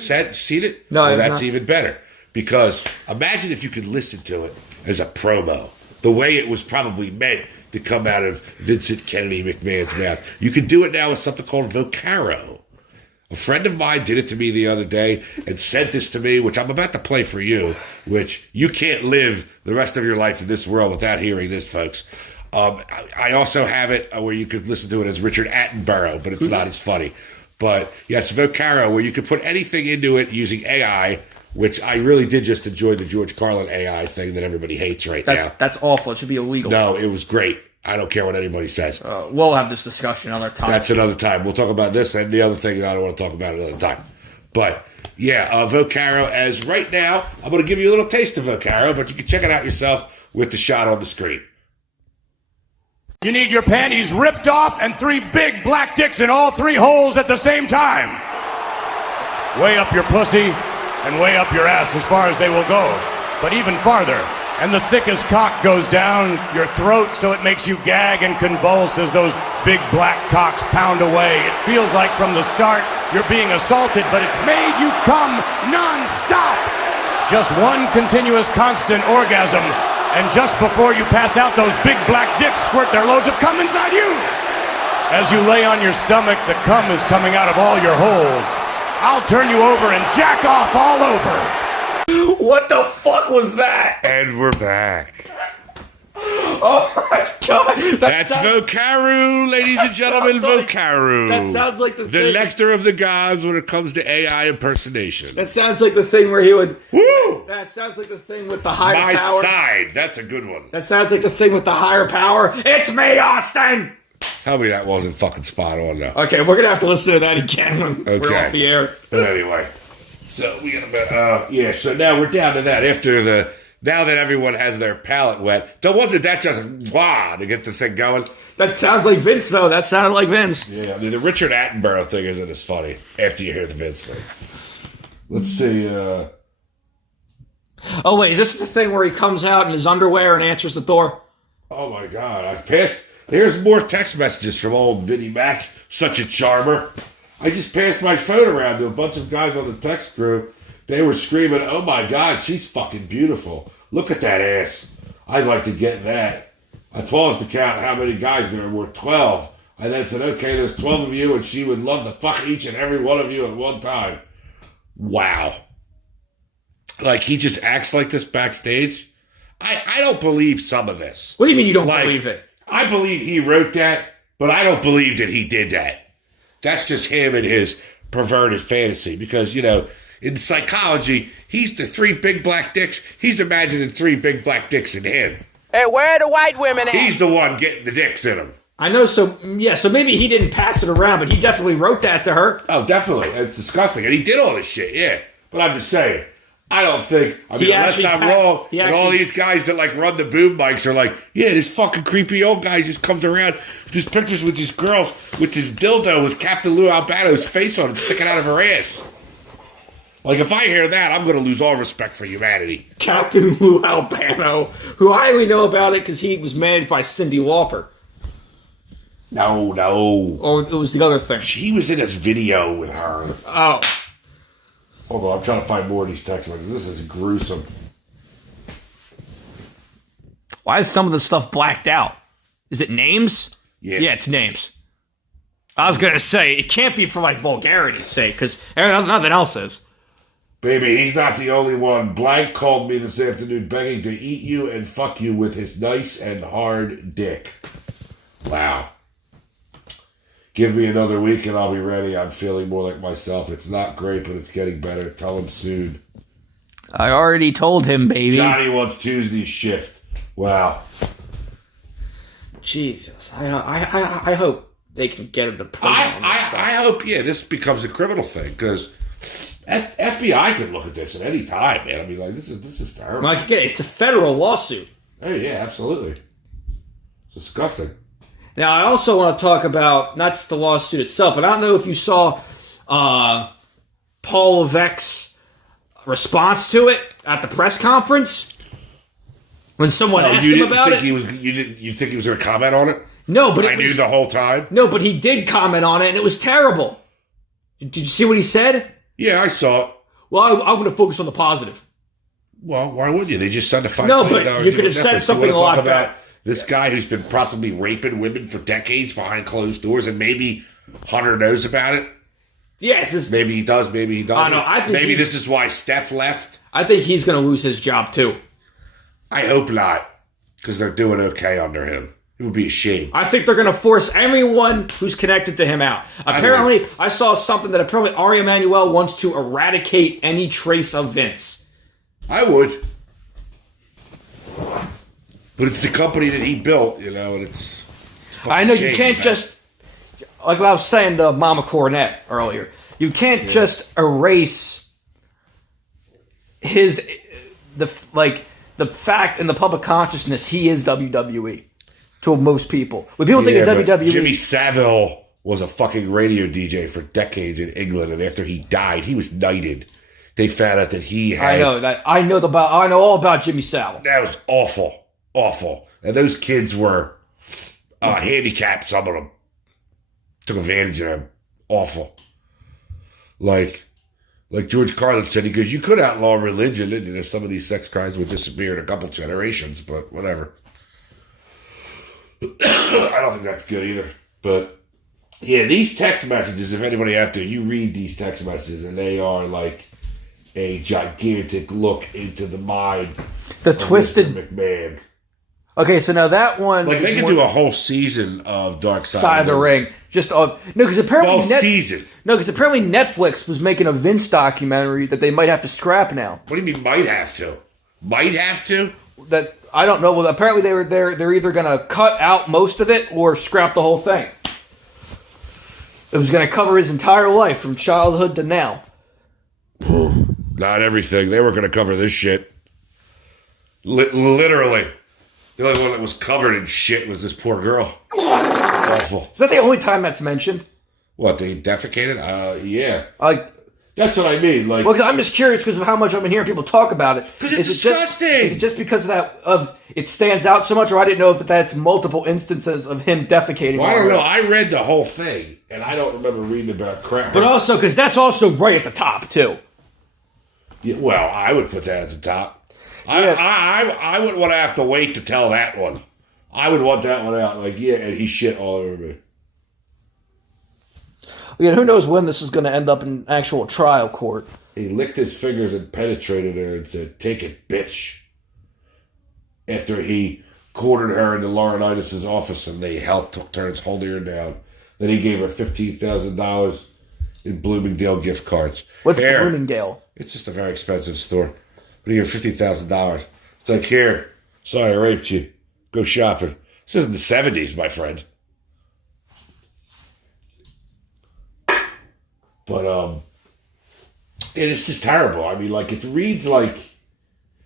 seen it? No, I have that's not. even better. Because imagine if you could listen to it as a promo. The way it was probably meant to come out of Vincent Kennedy McMahon's mouth. You can do it now with something called Vocaro. A friend of mine did it to me the other day and sent this to me, which I'm about to play for you, which you can't live the rest of your life in this world without hearing this, folks. I also have it where you could listen to it as Richard Attenborough, but it's not as funny. But yes, Vocaro, where you could put anything into it using AI, which I really did just enjoy the George Carlin AI thing that everybody hates now. That's awful. It should be illegal. No, it was great. I don't care what anybody says. We'll have this discussion another time. That's another time. We'll talk about this and the other thing that I don't want to talk about another time. But yeah, Vocaro, as right now, I'm going to give you a little taste of Vocaro, but you can check it out yourself with the shot on the screen. You need your panties ripped off and 3 big black dicks in all 3 holes at the same time. Way up your pussy and way up your ass as far as they will go, but even farther. And the thickest cock goes down your throat so it makes you gag and convulse as those big black cocks pound away. It feels like from the start you're being assaulted, but it's made you come non-stop. Just one continuous constant orgasm, and just before you pass out, those big black dicks squirt their loads of cum inside you. As you lay on your stomach, the cum is coming out of all your holes. I'll turn you over and jack off all over. What the fuck was that? And we're back. Oh my god. That's Vocaro, ladies and gentlemen, Vocaro. That sounds like the thing. nectar of the gods when it comes to AI impersonation. That sounds like the thing where he would. Woo! That sounds like the thing with the higher My power. side. That's a good one. That sounds like the thing with the higher power. It's me, Austin! Tell me that wasn't fucking spot on, though. Okay, we're gonna have to listen to that again when we're Okay. off the air. But anyway, so we got so now we're down to that now that everyone has their palate wet. Wasn't that just to get the thing going? That sounds like Vince, though. That sounded like Vince. Yeah, I mean, the Richard Attenborough thing isn't as funny after you hear the Vince thing. Let's see. Oh, wait, is this the thing where he comes out in his underwear and answers the door? Oh my God, I've passed. Here's more text messages from old Vinnie Mac, such a charmer. I just passed my phone around to a bunch of guys on the text group. They were screaming, "Oh my God, she's fucking beautiful. Look at that ass. I'd like to get that." I paused to count how many guys there were. 12. I then said, "Okay, there's 12 of you, and she would love to fuck each and every one of you at one time." Wow. Like, he just acts like this backstage? I don't believe some of this. What do you mean you don't believe it? I believe he wrote that, but I don't believe that he did that. That's just him and his perverted fantasy. Because, in psychology, he's the 3 big black dicks. He's imagining 3 big black dicks in him. Hey, where are the white women at? He's the one getting the dicks in him. I know, so maybe he didn't pass it around, but he definitely wrote that to her. Oh, definitely. It's disgusting. And he did all this shit, yeah. But I'm just saying, I don't think, unless I'm wrong, and all these guys that run the boom mics are like, yeah, this fucking creepy old guy just comes around with his pictures with these girls with this dildo with Captain Lou Albano's face on it sticking out of her ass. Like, if I hear that, I'm going to lose all respect for humanity. Captain Lou Albano, who I only know about it because he was managed by Cyndi Lauper. No. Or it was the other thing. He was in this video with her. Oh. Hold on, I'm trying to find more of these text messages. This is gruesome. Why is some of the stuff blacked out? Is it names? Yeah, it's names. I was going to say, it can't be for, like, vulgarity's sake, because nothing else is. Baby, he's not the only one. Blank called me this afternoon begging to eat you and fuck you with his nice and hard dick. Wow. Give me another week and I'll be ready. I'm feeling more like myself. It's not great, but it's getting better. Tell him soon. I already told him, baby. Johnny wants Tuesday's shift. Wow. Jesus. I hope they can get him to prison on this stuff. I hope, this becomes a criminal thing, because FBI could look at this at any time, man. I mean, like, this is terrible. Like, again, it's a federal lawsuit. Hey, yeah, absolutely. It's disgusting. Now, I also want to talk about not just the lawsuit itself, but I don't know if you saw Paul Levesque's response to it at the press conference when someone asked him about it. You think he was going to comment on it? No, but I knew the whole time. No, but he did comment on it, and it was terrible. Did you see what he said? Yeah, I saw it. Well, I'm going to focus on the positive. Well, why would you? They just signed a $5 No, million but you could have said something a lot better. This guy who's been possibly raping women for decades behind closed doors, and maybe Hunter knows about it. Yes, maybe he does, maybe he doesn't. I think maybe this is why Steph left. I think he's going to lose his job too. I hope not, because they're doing okay under him. It would be a shame. I think they're going to force everyone who's connected to him out. Apparently, I saw something that apparently Ari Emanuel wants to eradicate any trace of Vince. I would. But it's the company that he built, and it's I know you can't just, like I was saying to Mama Cornette earlier, you can't just erase the fact in the public consciousness he is WWE to most people. When people think of WWE... Jimmy Savile was a fucking radio DJ for decades in England, and after he died, he was knighted. They found out that he had... I know all about Jimmy Savile. That was awful. And those kids were handicapped, some of them. Took advantage of them. Awful. Like George Carlin said, he goes, you could outlaw religion, and some of these sex crimes would disappear in a couple generations, but whatever. I don't think that's good either. But, yeah, these text messages, if anybody out there, you read these text messages, and they are like a gigantic look into the mind of twisted Mr. McMahon. Okay, so now that one... Like, they could do a whole season of Dark Side of the Ring. Just because apparently... season. No, because apparently Netflix was making a Vince documentary that they might have to scrap now. What do you mean might have to? Might have to? That I don't know. Well, apparently they're either going to cut out most of it or scrap the whole thing. It was going to cover his entire life from childhood to now. Not everything. They were going to cover this shit. Literally. The only one that was covered in shit was this poor girl. Awful. Is that the only time that's mentioned? What, they defecated? Yeah. That's what I mean. Like, well, because I'm just curious because of how much I've been hearing people talk about it. Because it's disgusting. Is it just because of it stands out so much, or I didn't know if that's multiple instances of him defecating? Well, I don't know. I read the whole thing, and I don't remember reading about crap. But also, because that's also right at the top, too. Yeah, well, I would put that at the top. Yeah. I wouldn't want to have to wait to tell that one. I would want that one out. Like, yeah, and he shit all over me. Again, who knows when this is going to end up in actual trial court. He licked his fingers and penetrated her and said, "Take it, bitch." After he quartered her into Laurinaitis' office and they took turns holding her down. Then he gave her $15,000 in Bloomingdale gift cards. What's Bloomingdale? It's just a very expensive store. But he gave her $50,000. It's like, here, sorry I raped you. Go shopping. This isn't the 70s, my friend. But, it's just terrible. I mean, like, it reads like...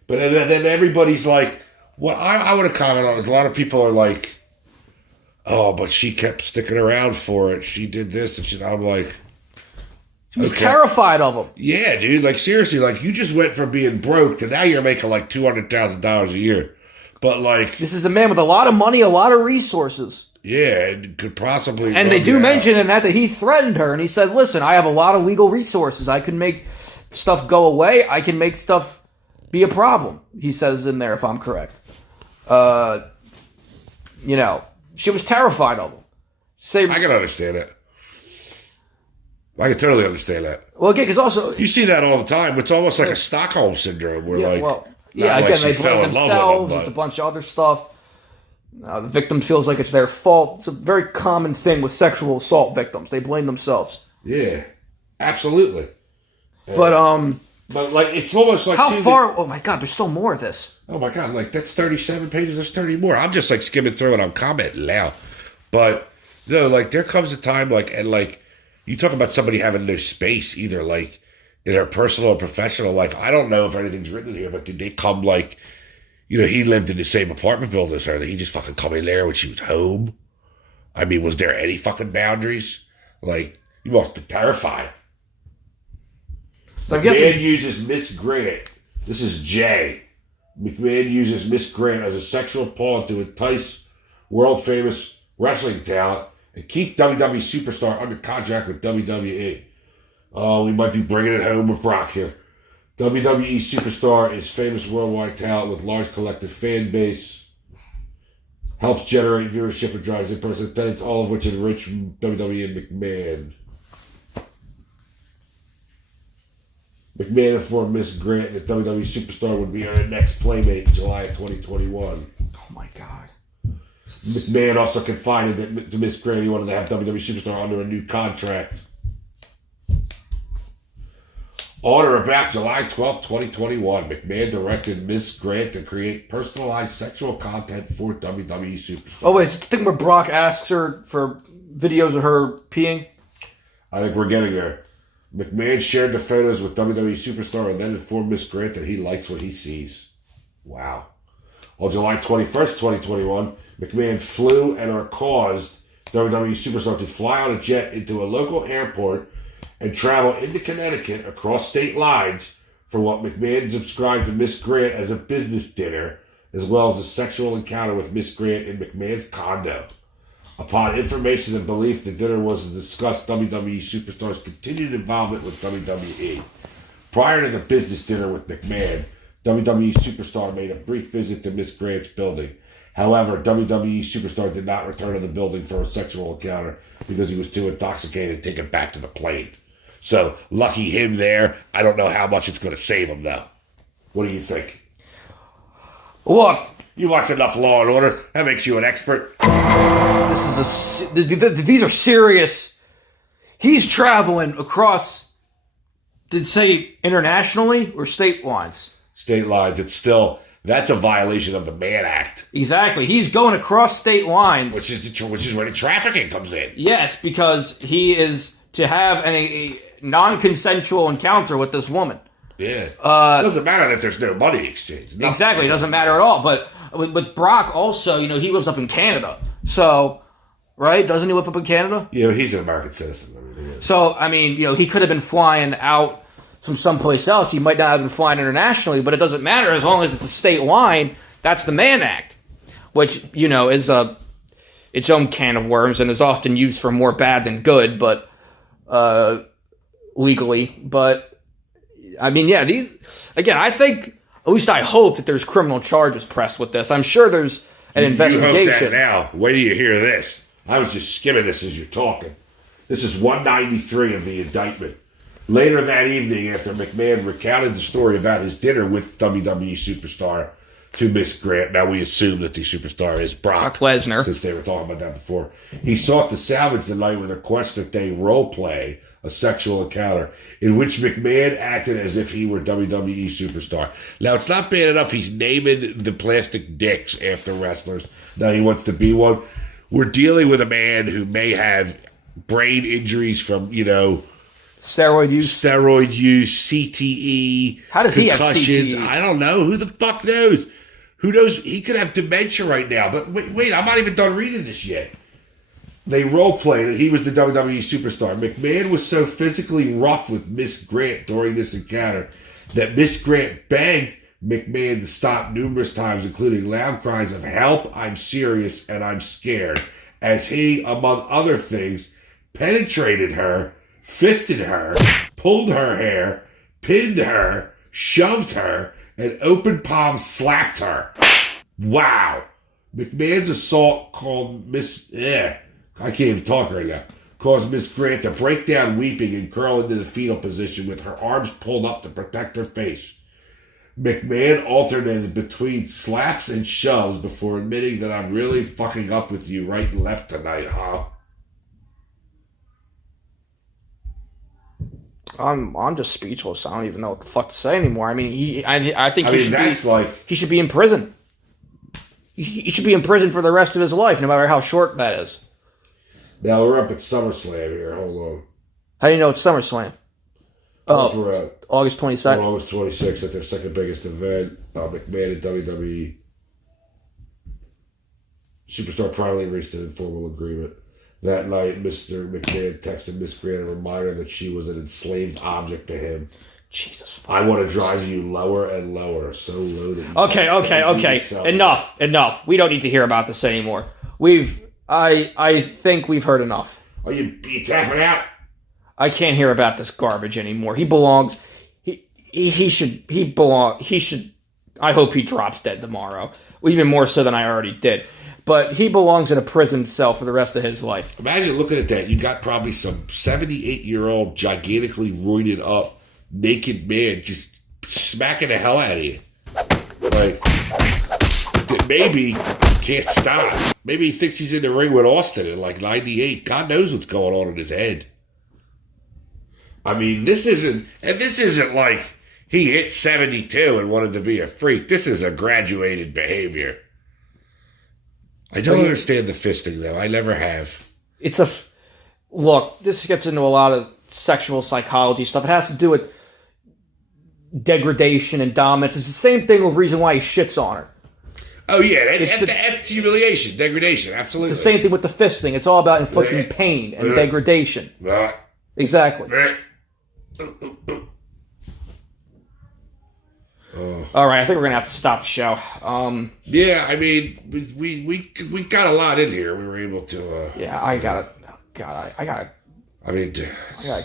But then everybody's like... What I want to comment on is a lot of people are like, oh, but she kept sticking around for it. She did this. And I'm like, She was terrified of him. Yeah, dude. Like, seriously, like, you just went from being broke to now you're making like $200,000 a year. But, like... This is a man with a lot of money, a lot of resources. Yeah, and could possibly... And they do mention in that he threatened her, and he said, listen, I have a lot of legal resources. I can make stuff go away. I can make stuff be a problem, he says in there, if I'm correct. You know, she was terrified of him. I can understand it. I can totally understand that. Well, again, because also... You see that all the time. It's almost like a Stockholm syndrome where, again, like they blame themselves. It's a bunch of other stuff. The victim feels like it's their fault. It's a very common thing with sexual assault victims. They blame themselves. Yeah, absolutely. But like, it's almost like... How far... Oh, my God, there's still more of this. Oh, my God, like, that's 37 pages. There's 30 more. I'm just, like, skimming through it. I'm commenting now. But, you know, like, there comes a time, like, and, like, you talk about somebody having no space either, like, in their personal or professional life. I don't know if anything's written here, but did they come, like, you know, he lived in the same apartment building as her. Did he just fucking come in there when she was home? I mean, was there any fucking boundaries? Like, you must be terrified. So McMahon uses Miss Grant. This is Jay. McMahon uses Miss Grant as a sexual pawn to entice world-famous wrestling talent and keep WWE superstar under contract with WWE. Oh, we might be bringing it home with Brock here. WWE superstar is famous worldwide talent with large collective fan base. Helps generate viewership and drives in-person attendance, all of which enrich WWE and McMahon. McMahon informed Miss Grant that WWE superstar would be her next playmate in July of 2021. Oh my God. McMahon also confided to Miss Grant he wanted to have WWE superstar under a new contract. On or about July 12, 2021, McMahon directed Miss Grant to create personalized sexual content for WWE superstars. Oh, wait, is it the thing where Brock asks her for videos of her peeing? I think we're getting there. McMahon shared the photos with WWE superstar and then informed Miss Grant that he likes what he sees. Wow. On July 21st, 2021, McMahon flew and or caused WWE superstar to fly on a jet into a local airport and travel into Connecticut across state lines for what McMahon described to Miss Grant as a business dinner, as well as a sexual encounter with Miss Grant in McMahon's condo. Upon information and belief, the dinner was to discuss WWE superstar's continued involvement with WWE. Prior to the business dinner with McMahon, WWE superstar made a brief visit to Miss Grant's building. However, WWE superstar did not return to the building for a sexual encounter because he was too intoxicated to take it back to the plane. So, lucky him there. I don't know how much it's going to save him, though. What do you think? Look. You watch enough Law and Order. That makes you an expert. These are serious. He's traveling across, did it say internationally or state lines? State lines. It's still, that's a violation of the Mann Act. Exactly. He's going across state lines. Which is where the trafficking comes in. Yes, because he is to have a non-consensual encounter with this woman. Yeah. It doesn't matter that there's no money exchange. Nothing. Exactly. It doesn't matter at all. But with Brock also, you know, he lives up in Canada. So, right? Doesn't he live up in Canada? Yeah, he's an American citizen. So, I mean, you know, he could have been flying out from someplace else. He might not have been flying internationally, but it doesn't matter as long as it's a state line. That's the Mann Act, which, you know, is its own can of worms and is often used for more bad than good, but legally. But, I mean, yeah, I think... At least I hope that there's criminal charges pressed with this. I'm sure there's an investigation. You hope that now. Wait till you hear this. I was just skimming this as you're talking. This is 193 of the indictment. Later that evening, after McMahon recounted the story about his dinner with WWE superstar to Miss Grant, now we assume that the superstar is Brock Lesnar, since they were talking about that before. He sought to salvage the night with a request that they role play a sexual encounter in which McMahon acted as if he were WWE superstar. Now, it's not bad enough he's naming the plastic dicks after wrestlers. Now he wants to be one. We're dealing with a man who may have brain injuries from, you know, steroid use, CTE. How does he have CTE? I don't know. Who the fuck knows? Who knows? He could have dementia right now. But wait, I'm not even done reading this yet. They role-played it. He was the WWE superstar. McMahon was so physically rough with Miss Grant during this encounter that Miss Grant begged McMahon to stop numerous times, including loud cries of "Help, I'm serious and I'm scared," as he, among other things, penetrated her, fisted her, pulled her hair, pinned her, shoved her, and open palm slapped her. Wow. McMahon's assault caused I can't even talk right now. Caused Miss Grant to break down weeping and curl into the fetal position with her arms pulled up to protect her face. McMahon alternated between slaps and shoves before admitting that I'm really fucking up with you right and left tonight, huh? I'm just speechless. I don't even know what the fuck to say anymore. I mean, I think he should be in prison. He should be in prison for the rest of his life, no matter how short that is. Now we're up at SummerSlam here. Hold on. How do you know it's SummerSlam? Oh, August 22nd. August 26th at their second biggest event. McMahon and WWE superstar privately reached an informal agreement. That night, Mr. McMahon texted Miss Grant a reminder that she was an enslaved object to him. Jesus. I want to drive you lower and lower, so low that you Okay. Enough. We don't need to hear about this anymore. I think we've heard enough. Are you tapping out? I can't hear about this garbage anymore. He belongs. He should. I hope he drops dead tomorrow, even more so than I already did. But he belongs in a prison cell for the rest of his life. Imagine looking at that. You got probably some 78-year-old, gigantically roided up, naked man just smacking the hell out of you. Like, maybe can't stop. Maybe he thinks he's in the ring with Austin in like 98. God knows what's going on in his head. I mean, this isn't like he hit 72 and wanted to be a freak. This is a graduated behavior. I don't understand the fisting, though. I never have. Look, this gets into a lot of sexual psychology stuff. It has to do with degradation and dominance. It's the same thing with the reason why he shits on her. Oh, yeah. That's humiliation, degradation. Absolutely. It's the same thing with the fisting. It's all about inflicting pain and degradation. Exactly. All right, I think we're gonna have to stop the show. Yeah, I mean, we got a lot in here. We were able to. Yeah, I gotta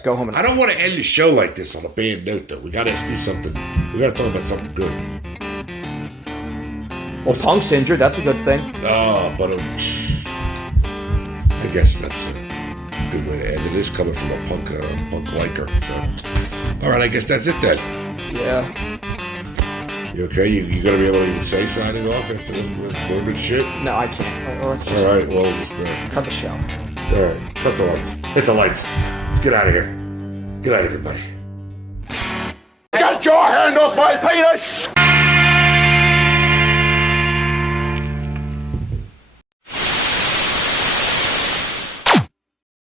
go home. I don't want to end the show like this on a bad note, though. We gotta do something. We gotta talk about something good. Well, Punk's injured. That's a good thing. Oh, but I guess that's a good way to end it. It is coming from a punk liker. So, all right, I guess that's it then. Yeah. You okay? You gonna be able to even say signing off after this morbid shit? No, I can't. All right, well, just cut the show. All right, cut the lights. Hit the lights. Let's get out of here. Get out, everybody. Get your hand off my penis!